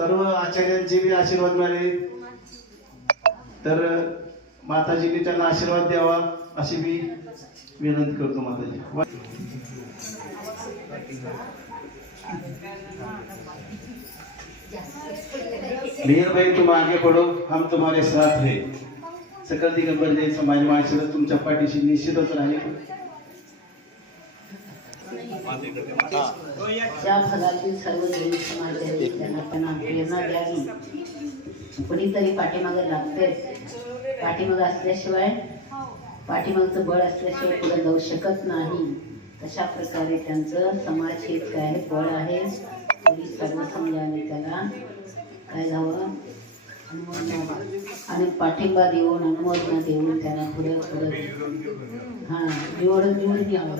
सर्व आचार्यांचे बी आशीर्वाद मिळाले तर माताजींनी त्यांना आशीर्वाद द्यावा अशी मी विनंती करतो माताजी। मेहर भाई तुम आगे बढ़ो, हम तुम्हारे साथ है। सकल दिगंबर जैन समाज महासभा तुमच्या पाठीशी निश्चितच राहील। त्या भागातील सर्व जैन समाज त्यांना प्रेरणा द्यावी, कोणीतरी पाठीमागे लागतेच। पाठीमागे असल्याशिवाय, पाठीमागचं बळ असल्याशिवाय पुढे जाऊ शकत नाही। तशा प्रकारे त्यांचं समाज हेच काय बळ आहे, तरी सर्व समजावे त्याला काय जावं आणि पाठिंबा देऊन अनुमोदना देऊन त्यांना पुढे पुढे निवडून यावं।